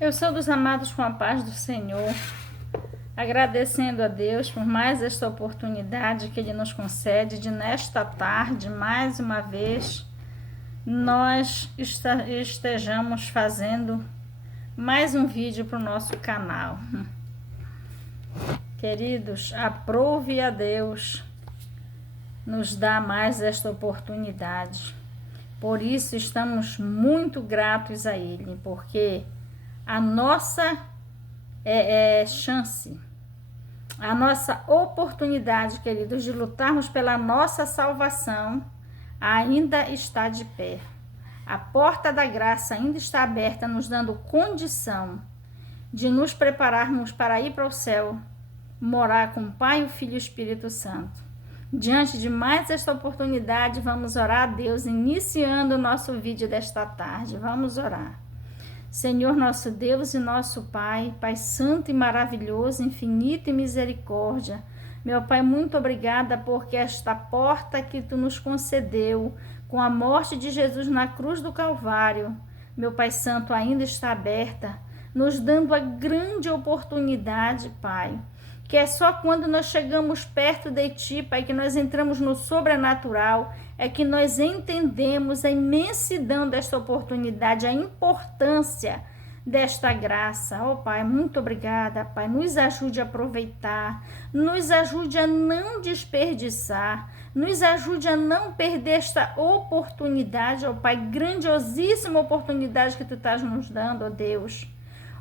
Eu sou dos amados com a paz do Senhor, agradecendo a Deus por mais esta oportunidade que Ele nos concede de nesta tarde, mais uma vez, nós estejamos fazendo mais um vídeo para o nosso canal. Queridos, aprove a Deus nos dar mais esta oportunidade. Por isso estamos muito gratos a Ele, porque a nossa chance, a nossa oportunidade, queridos, de lutarmos pela nossa salvação ainda está de pé. A porta da graça ainda está aberta, nos dando condição de nos prepararmos para ir para o céu, morar com o Pai, o Filho e o Espírito Santo. Diante de mais esta oportunidade, vamos orar a Deus, iniciando o nosso vídeo desta tarde. Vamos orar. Senhor, nosso Deus e nosso Pai, Pai santo e maravilhoso, infinito e misericórdia, meu Pai, muito obrigada porque esta porta que Tu nos concedeu com a morte de Jesus na cruz do Calvário, meu Pai santo, ainda está aberta, nos dando a grande oportunidade, Pai, que é só quando nós chegamos perto de Ti, Pai, que nós entramos no sobrenatural, é que nós entendemos a imensidão desta oportunidade, a importância desta graça. Ó Pai, muito obrigada, Pai. Nos ajude a aproveitar, nos ajude a não desperdiçar, nos ajude a não perder esta oportunidade, ó Pai, grandiosíssima oportunidade que Tu estás nos dando, ó Deus.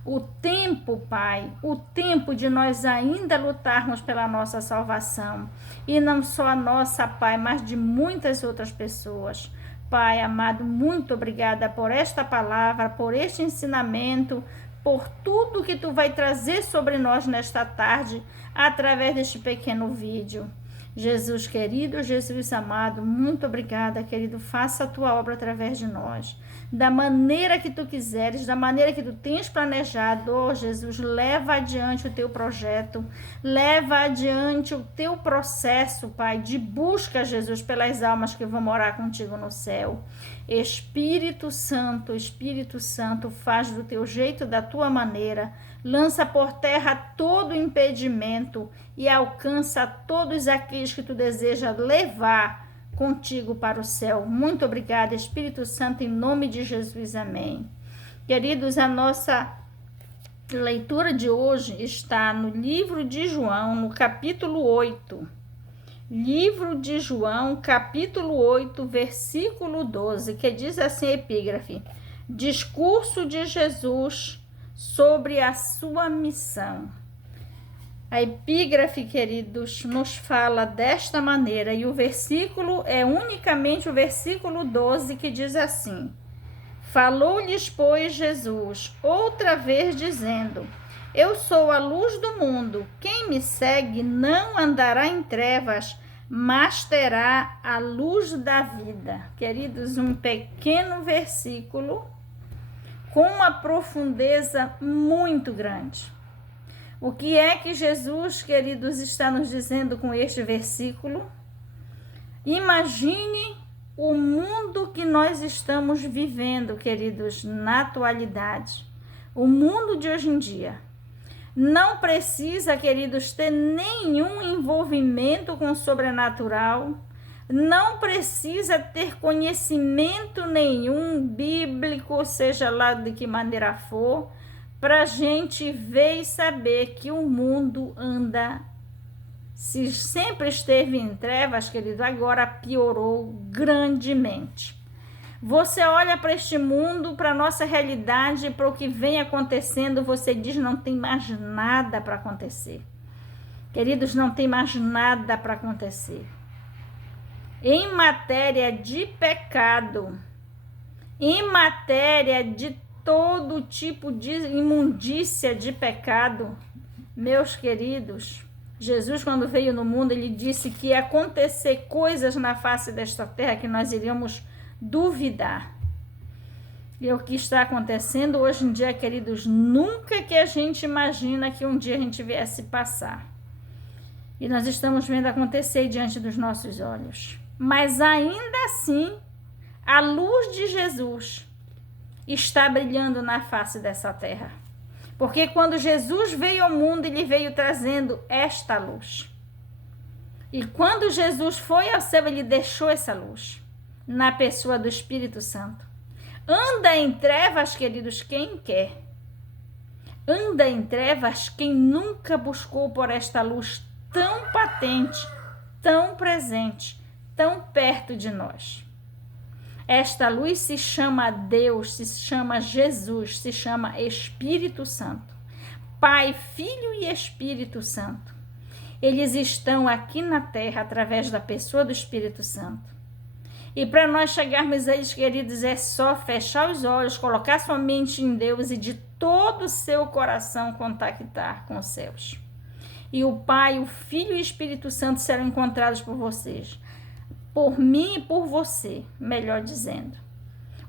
O tempo, Pai, o tempo de nós ainda lutarmos pela nossa salvação. E não só a nossa, Pai, mas de muitas outras pessoas. Pai amado, muito obrigada por esta palavra, por este ensinamento, por tudo que Tu vai trazer sobre nós nesta tarde, através deste pequeno vídeo. Jesus querido, Jesus amado, muito obrigada, querido. Faça a Tua obra através de nós. Da maneira que Tu quiseres, da maneira que Tu tens planejado, oh Jesus, leva adiante o Teu projeto, leva adiante o Teu processo, Pai, de busca, Jesus, pelas almas que vão morar contigo no céu. Espírito Santo, faz do Teu jeito, da Tua maneira, lança por terra todo impedimento e alcança todos aqueles que Tu deseja levar contigo para o céu. Muito obrigada, Espírito Santo, em nome de Jesus, amém. Queridos, a nossa leitura de hoje está no livro de João, no capítulo 8. Livro de João, capítulo 8, versículo 12, que diz assim a epígrafe: discurso de Jesus sobre a sua missão. A epígrafe, queridos, nos fala desta maneira, e o versículo é unicamente o versículo 12, que diz assim: falou-lhes, pois, Jesus outra vez, dizendo: eu sou a luz do mundo, quem me segue não andará em trevas, mas terá a luz da vida. Queridos, um pequeno versículo com uma profundeza muito grande. O que é que Jesus, queridos, está nos dizendo com este versículo? Imagine o mundo que nós estamos vivendo, queridos, na atualidade. O mundo de hoje em dia. Não precisa, queridos, ter nenhum envolvimento com o sobrenatural. Não precisa ter conhecimento nenhum bíblico, seja lá de que maneira for, para a gente ver e saber que o mundo anda, se sempre esteve em trevas, querido, agora piorou grandemente. Você olha para este mundo, para a nossa realidade, para o que vem acontecendo, você diz: não tem mais nada para acontecer. Queridos, não tem mais nada para acontecer. Em matéria de pecado, em matéria de todo tipo de imundícia de pecado, meus queridos, Jesus, quando veio no mundo, ele disse que ia acontecer coisas na face desta terra que nós iríamos duvidar. E o que está acontecendo hoje em dia, queridos, nunca que a gente imagina que um dia a gente viesse passar. E nós estamos vendo acontecer diante dos nossos olhos. Mas ainda assim, a luz de Jesus está brilhando na face dessa terra. Porque quando Jesus veio ao mundo, ele veio trazendo esta luz. E quando Jesus foi ao céu, ele deixou essa luz na pessoa do Espírito Santo. Anda em trevas, queridos, quem quer. Anda em trevas quem nunca buscou por esta luz tão patente, tão presente, tão perto de nós. Esta luz se chama Deus, se chama Jesus, se chama Espírito Santo. Pai, Filho e Espírito Santo. Eles estão aqui na terra através da pessoa do Espírito Santo. E para nós chegarmos a eles, queridos, é só fechar os olhos, colocar sua mente em Deus e de todo o seu coração contactar com os céus. E o Pai, o Filho e o Espírito Santo serão encontrados por vocês. Por mim e por você, melhor dizendo.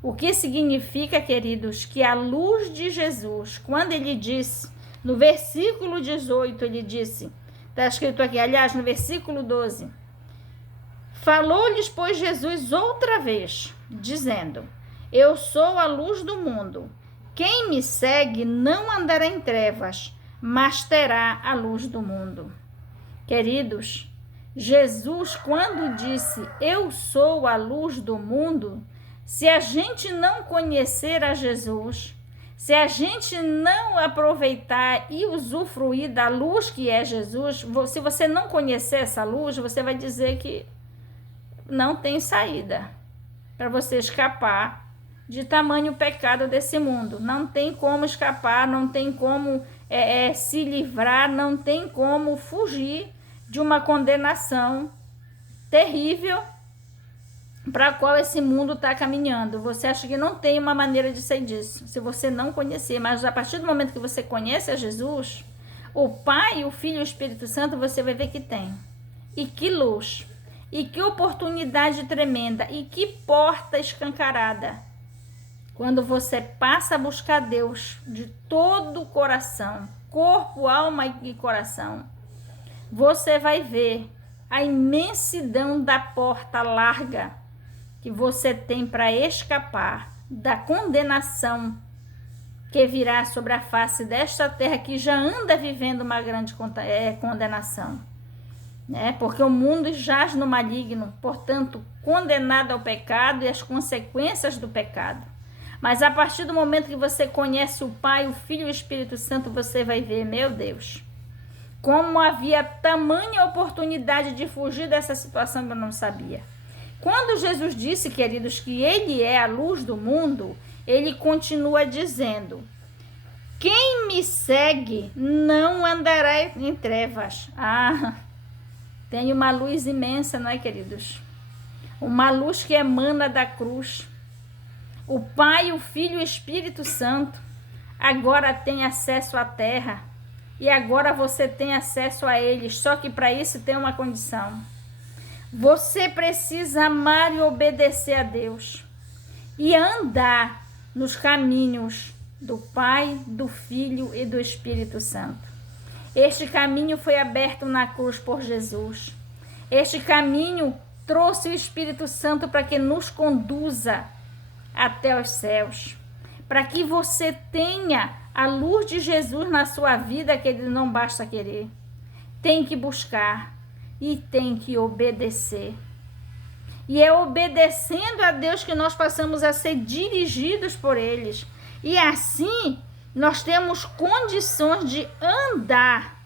O que significa, queridos, que a luz de Jesus, quando ele disse, no versículo 18, ele disse, está escrito aqui, aliás, no versículo 12, falou-lhes, pois, Jesus outra vez, dizendo, eu sou a luz do mundo. Quem me segue não andará em trevas, mas terá a luz do mundo. Queridos, Jesus, quando disse, eu sou a luz do mundo, se a gente não conhecer a Jesus, se a gente não aproveitar e usufruir da luz que é Jesus, se você não conhecer essa luz, você vai dizer que não tem saída para você escapar de tamanho pecado desse mundo. Não tem como escapar, não tem como se livrar, não tem como fugir de uma condenação terrível para a qual esse mundo está caminhando. Você acha que não tem uma maneira de sair disso, se você não conhecer. Mas a partir do momento que você conhece a Jesus, o Pai, o Filho e o Espírito Santo, você vai ver que tem. E que luz, e que oportunidade tremenda, e que porta escancarada. Quando você passa a buscar Deus de todo o coração, corpo, alma e coração, você vai ver a imensidão da porta larga que você tem para escapar da condenação que virá sobre a face desta terra que já anda vivendo uma grande condenação, né? Porque o mundo jaz no maligno, portanto, condenado ao pecado e às consequências do pecado. Mas a partir do momento que você conhece o Pai, o Filho e o Espírito Santo, você vai ver, meu Deus, como havia tamanha oportunidade de fugir dessa situação que eu não sabia. Quando Jesus disse, queridos, que ele é a luz do mundo, ele continua dizendo, quem me segue não andará em trevas. Tem uma luz imensa, não é, queridos? Uma luz que emana da cruz. O Pai, o Filho e o Espírito Santo agora tem acesso à terra. E agora você tem acesso a eles, só que para isso tem uma condição. Você precisa amar e obedecer a Deus. E andar nos caminhos do Pai, do Filho e do Espírito Santo. Este caminho foi aberto na cruz por Jesus. Este caminho trouxe o Espírito Santo para que nos conduza até os céus. Para que você tenha a luz de Jesus na sua vida, que ele não basta querer. Tem que buscar e tem que obedecer. E é obedecendo a Deus que nós passamos a ser dirigidos por eles. E assim nós temos condições de andar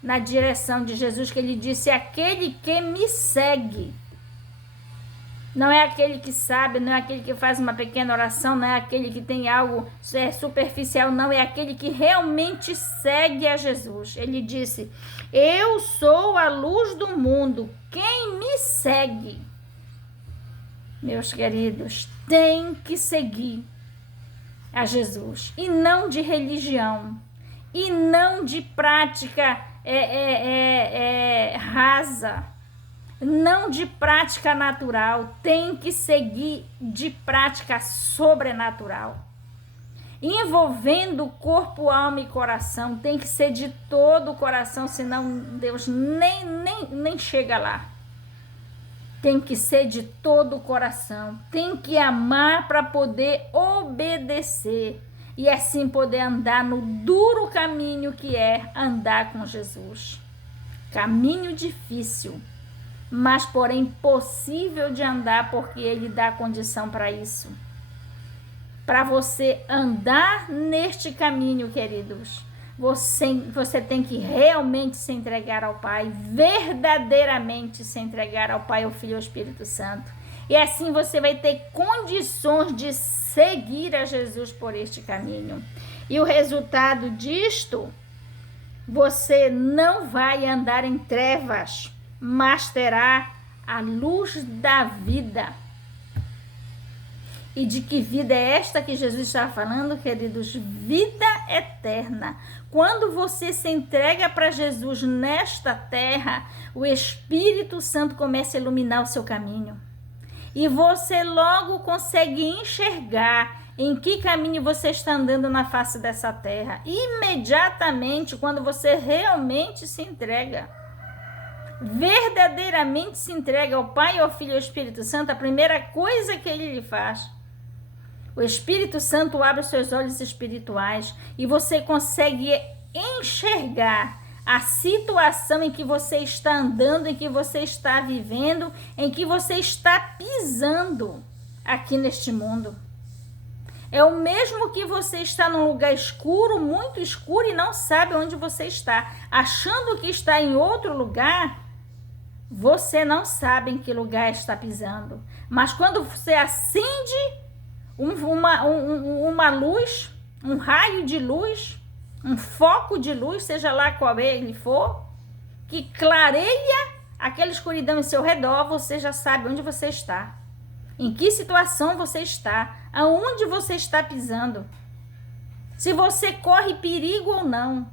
na direção de Jesus, que ele disse, aquele que me segue. Não é aquele que sabe, não é aquele que faz uma pequena oração, não é aquele que tem algo superficial, não, é aquele que realmente segue a Jesus. Ele disse, eu sou a luz do mundo, quem me segue? Meus queridos, tem que seguir a Jesus, e não de religião, e não de prática rasa, não de prática natural, tem que seguir de prática sobrenatural, envolvendo corpo, alma e coração. Tem que ser de todo o coração, senão Deus nem chega lá. Tem que ser de todo o coração, tem que amar para poder obedecer. e assim poder andar no duro caminho que é andar com Jesus. Caminho difícil, mas porém possível de andar, porque Ele dá condição para isso. Para você andar neste caminho, queridos, você tem que realmente se entregar ao Pai, verdadeiramente se entregar ao Pai, ao Filho e ao Espírito Santo. E assim você vai ter condições de seguir a Jesus por este caminho. E o resultado disto, você não vai andar em trevas, mas terá a luz da vida. E de que vida é esta que Jesus está falando, queridos? Vida eterna. Quando você se entrega para Jesus nesta terra, o Espírito Santo começa a iluminar o seu caminho. E você logo consegue enxergar em que caminho você está andando na face dessa terra. Imediatamente, quando você realmente se entrega, verdadeiramente se entrega ao Pai, ao Filho e ao Espírito Santo, a primeira coisa que Ele lhe faz, o Espírito Santo abre os seus olhos espirituais e você consegue enxergar a situação em que você está andando, em que você está vivendo, em que você está pisando aqui neste mundo. É o mesmo que você está num lugar escuro, muito escuro, e não sabe onde você está. Achando que está em outro lugar, você não sabe em que lugar está pisando. Mas quando você acende uma luz, um raio de luz, um foco de luz, seja lá qual ele for, que clareia aquela escuridão em seu redor, você já sabe onde você está, em que situação você está, aonde você está pisando, se você corre perigo ou não,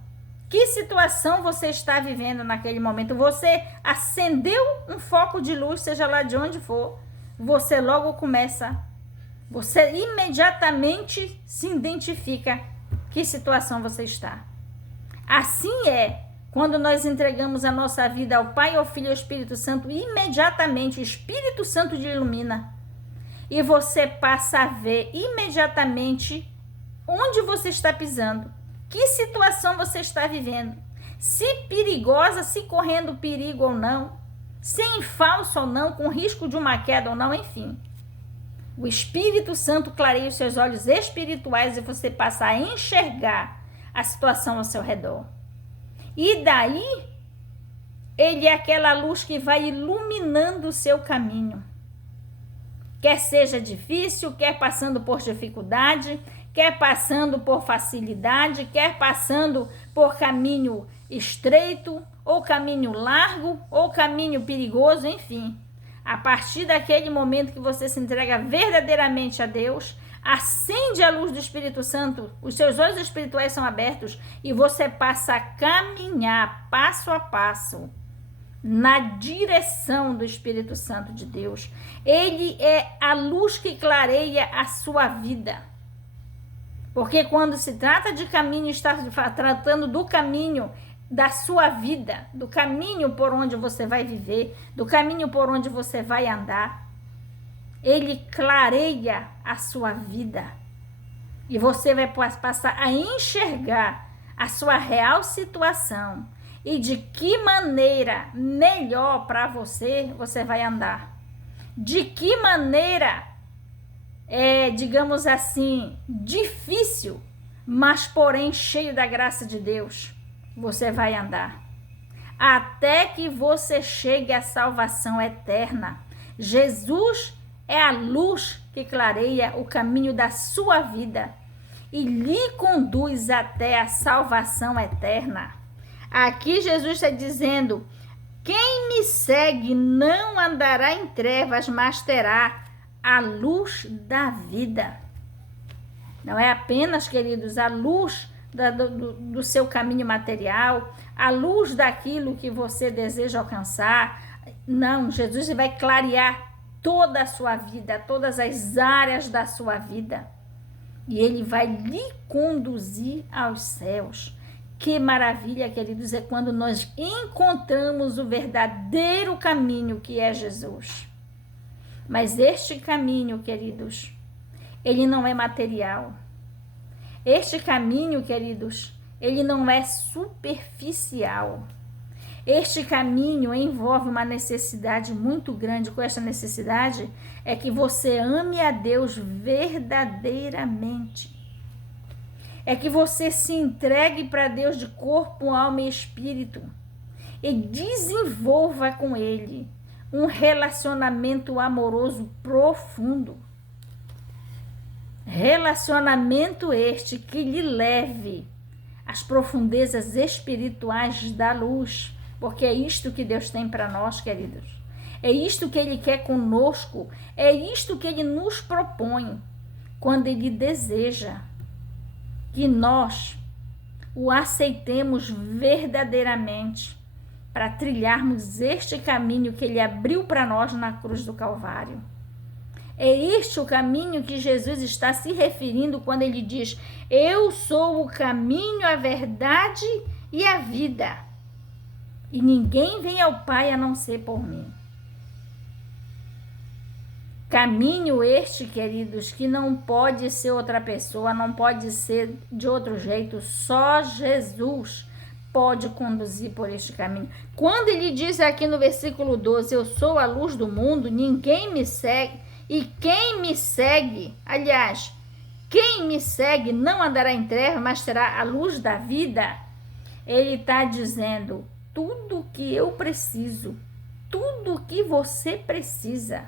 que situação você está vivendo naquele momento. Você acendeu um foco de luz, seja lá de onde for, você logo começa, você imediatamente se identifica que situação você está. Assim é, quando nós entregamos a nossa vida ao Pai, ao Filho e ao Espírito Santo, imediatamente o Espírito Santo te ilumina. E você passa a ver imediatamente onde você está pisando, que situação você está vivendo, se perigosa, se correndo perigo ou não, se em falso ou não, com risco de uma queda ou não, enfim. O Espírito Santo clareia os seus olhos espirituais e você passa a enxergar a situação ao seu redor. E daí, ele é aquela luz que vai iluminando o seu caminho. Quer seja difícil, quer passando por dificuldade, quer passando por facilidade, quer passando por caminho estreito, ou caminho largo, ou caminho perigoso, enfim. A partir daquele momento que você se entrega verdadeiramente a Deus, acende a luz do Espírito Santo, os seus olhos espirituais são abertos e você passa a caminhar passo a passo na direção do Espírito Santo de Deus. Ele é a luz que clareia a sua vida. Porque quando se trata de caminho, está tratando do caminho da sua vida, do caminho por onde você vai viver, do caminho por onde você vai andar. Ele clareia a sua vida. E você vai passar a enxergar a sua real situação e de que maneira melhor para você vai andar. De que maneira, digamos assim, difícil, mas porém cheio da graça de Deus, você vai andar. Até que você chegue à salvação eterna. Jesus é a luz que clareia o caminho da sua vida e lhe conduz até a salvação eterna. Aqui Jesus está dizendo: quem me segue não andará em trevas, mas terá a luz da vida. Não é apenas, queridos, a luz do seu caminho material, a luz daquilo que você deseja alcançar. Não, Jesus vai clarear toda a sua vida, todas as áreas da sua vida. E Ele vai lhe conduzir aos céus. Que maravilha, queridos, é quando nós encontramos o verdadeiro caminho que é Jesus. Mas este caminho, queridos, ele não é material. Este caminho, queridos, ele não é superficial. Este caminho envolve uma necessidade muito grande. Com esta necessidade é que você ame a Deus verdadeiramente. É que você se entregue para Deus de corpo, alma e espírito e desenvolva com Ele um relacionamento amoroso profundo. Relacionamento este que lhe leve às profundezas espirituais da luz, porque é isto que Deus tem para nós, queridos. É isto que Ele quer conosco, é isto que Ele nos propõe quando Ele deseja que nós o aceitemos verdadeiramente para trilharmos este caminho que Ele abriu para nós na cruz do Calvário. É este o caminho que Jesus está se referindo quando Ele diz: eu sou o caminho, a verdade e a vida. E ninguém vem ao Pai a não ser por mim. Caminho este, queridos, que não pode ser outra pessoa, não pode ser de outro jeito, só Jesus pode conduzir por este caminho. Quando ele diz aqui no versículo 12, eu sou a luz do mundo, ninguém me segue, e quem me segue, aliás, quem me segue não andará em trevas, mas terá a luz da vida. Ele está dizendo, tudo que eu preciso, tudo que você precisa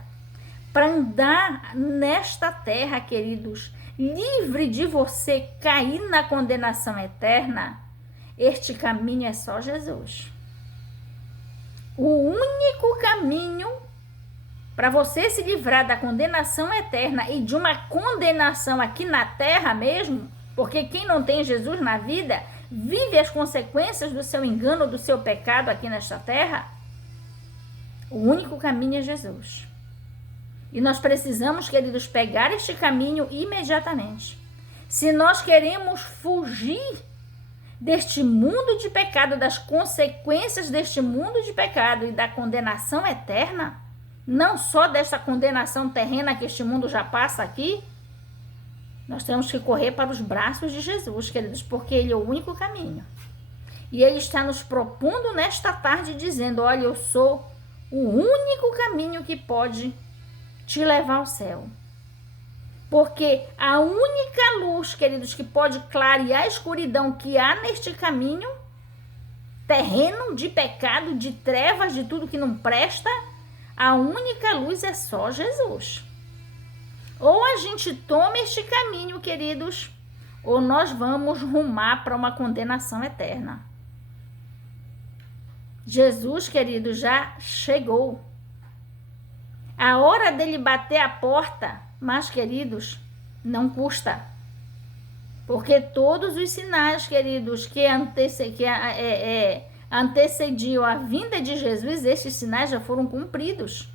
para andar nesta terra, queridos, livre de você cair na condenação eterna, este caminho é só Jesus. O único caminho para você se livrar da condenação eterna e de uma condenação aqui na terra mesmo, porque quem não tem Jesus na vida vive as consequências do seu engano, do seu pecado aqui nesta terra. O único caminho é Jesus. E nós precisamos, queridos, pegar este caminho imediatamente. Se nós queremos fugir deste mundo de pecado, das consequências deste mundo de pecado e da condenação eterna, não só dessa condenação terrena que este mundo já passa aqui, nós temos que correr para os braços de Jesus, queridos, porque Ele é o único caminho. E Ele está nos propondo nesta tarde, dizendo, olha, eu sou o único caminho que pode te levar ao céu. Porque a única luz, queridos, que pode clarear a escuridão que há neste caminho terreno de pecado, de trevas, de tudo que não presta, a única luz é só Jesus. Ou a gente toma este caminho, queridos, ou nós vamos rumar para uma condenação eterna. Jesus, queridos, já chegou. A hora dele bater a porta, mas, queridos, não custa. Porque todos os sinais, queridos, que antecediam a vinda de Jesus, esses sinais já foram cumpridos.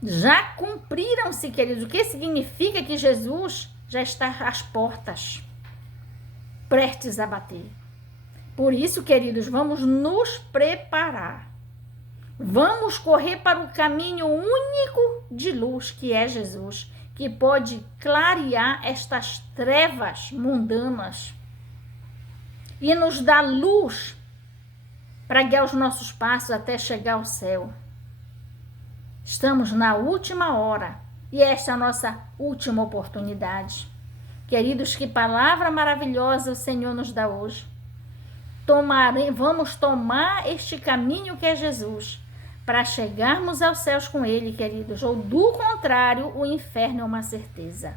Já cumpriram-se, queridos. O que significa que Jesus já está às portas, prestes a bater. Por isso, queridos, vamos nos preparar. Vamos correr para o caminho único de luz, que é Jesus, que pode clarear estas trevas mundanas e nos dar luz para guiar os nossos passos até chegar ao céu. Estamos na última hora e esta é a nossa última oportunidade. Queridos, que palavra maravilhosa o Senhor nos dá hoje. Vamos tomar este caminho que é Jesus, para chegarmos aos céus com Ele, queridos, ou do contrário, o inferno é uma certeza.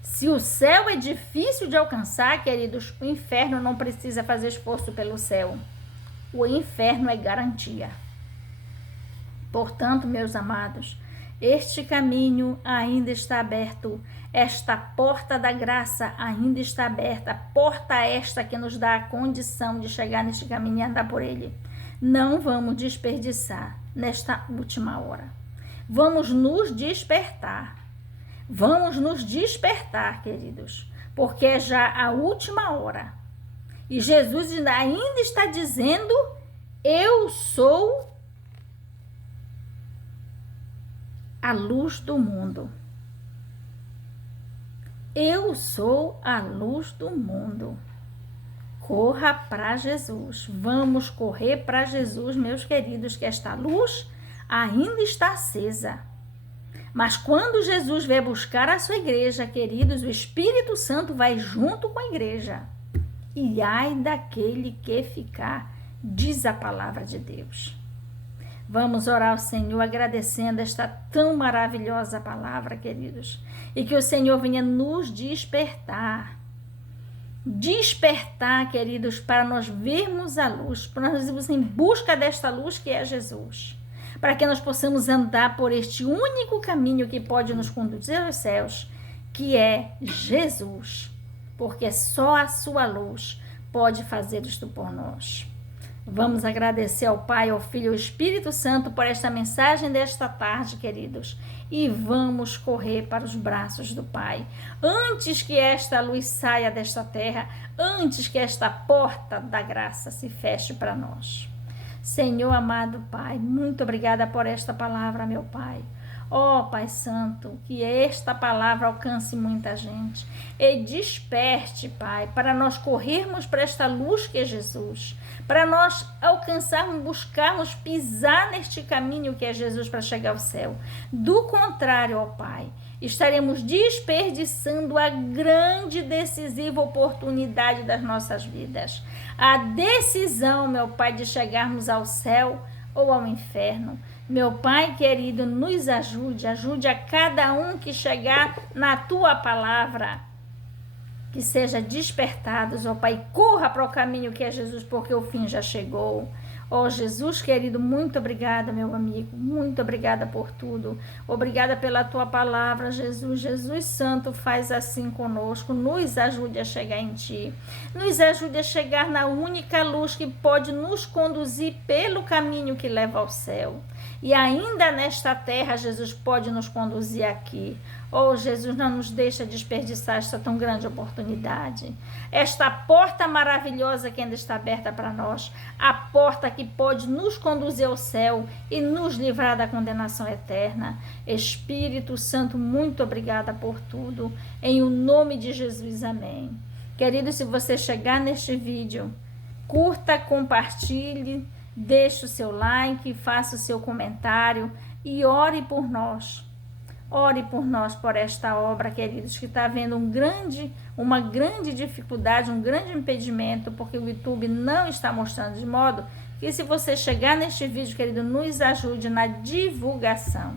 Se o céu é difícil de alcançar, queridos, o inferno não precisa fazer esforço pelo céu. O inferno é garantia. Portanto, meus amados, este caminho ainda está aberto, esta porta da graça ainda está aberta, porta esta que nos dá a condição de chegar neste caminho e andar por ele. Não vamos desperdiçar nesta última hora. Vamos nos despertar. Vamos nos despertar, queridos, porque é já a última hora. E Jesus ainda está dizendo, eu sou a luz do mundo. Eu sou a luz do mundo. Corra para Jesus. Vamos correr para Jesus, meus queridos, que esta luz ainda está acesa. Mas quando Jesus vier buscar a sua igreja, queridos, o Espírito Santo vai junto com a igreja. E ai daquele que ficar, diz a palavra de Deus. Vamos orar ao Senhor agradecendo esta tão maravilhosa palavra, queridos. E que o Senhor venha nos despertar. Despertar, queridos, para nós vermos a luz, para nós irmos em busca desta luz que é Jesus. Para que nós possamos andar por este único caminho que pode nos conduzir aos céus, que é Jesus. Porque só a sua luz pode fazer isto por nós. Vamos agradecer ao Pai, ao Filho e ao Espírito Santo por esta mensagem desta tarde, queridos. E vamos correr para os braços do Pai. Antes que esta luz saia desta terra, antes que esta porta da graça se feche para nós. Senhor amado Pai, muito obrigada por esta palavra, meu Pai. Ó Pai Santo, que esta palavra alcance muita gente e desperte, Pai, para nós corrermos para esta luz que é Jesus, para nós alcançarmos, buscarmos pisar neste caminho que é Jesus para chegar ao céu. Do contrário, ó Pai, estaremos desperdiçando a grande e decisiva oportunidade das nossas vidas. A decisão, meu Pai, de chegarmos ao céu ou ao inferno. Meu Pai querido, nos ajude a cada um que chegar na Tua palavra, que seja despertados, ó Pai, corra para o caminho que é Jesus, porque o fim já chegou. Ó Jesus querido, muito obrigada, meu amigo, muito obrigada por tudo, obrigada pela Tua palavra, Jesus. Jesus Santo, faz assim conosco, nos ajude a chegar em Ti, nos ajude a chegar na única luz que pode nos conduzir pelo caminho que leva ao céu. E ainda nesta terra, Jesus pode nos conduzir aqui. Oh, Jesus, não nos deixa desperdiçar esta tão grande oportunidade. Esta porta maravilhosa que ainda está aberta para nós. A porta que pode nos conduzir ao céu e nos livrar da condenação eterna. Espírito Santo, muito obrigada por tudo. Em o nome de Jesus, amém. Querido, se você chegar neste vídeo, curta, compartilhe, deixe o seu like, faça o seu comentário e ore por nós. Ore por nós, por esta obra, queridos, que está havendo uma grande dificuldade, um grande impedimento, porque o YouTube não está mostrando, de modo que se você chegar neste vídeo, querido, nos ajude na divulgação.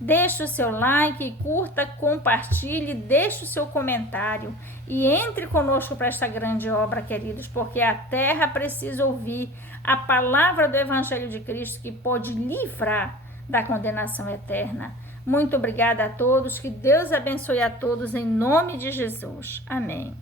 Deixe o seu like, curta, compartilhe, deixe o seu comentário e entre conosco para esta grande obra, queridos, porque a terra precisa ouvir a palavra do Evangelho de Cristo que pode livrar da condenação eterna. Muito obrigada a todos, que Deus abençoe a todos em nome de Jesus. Amém.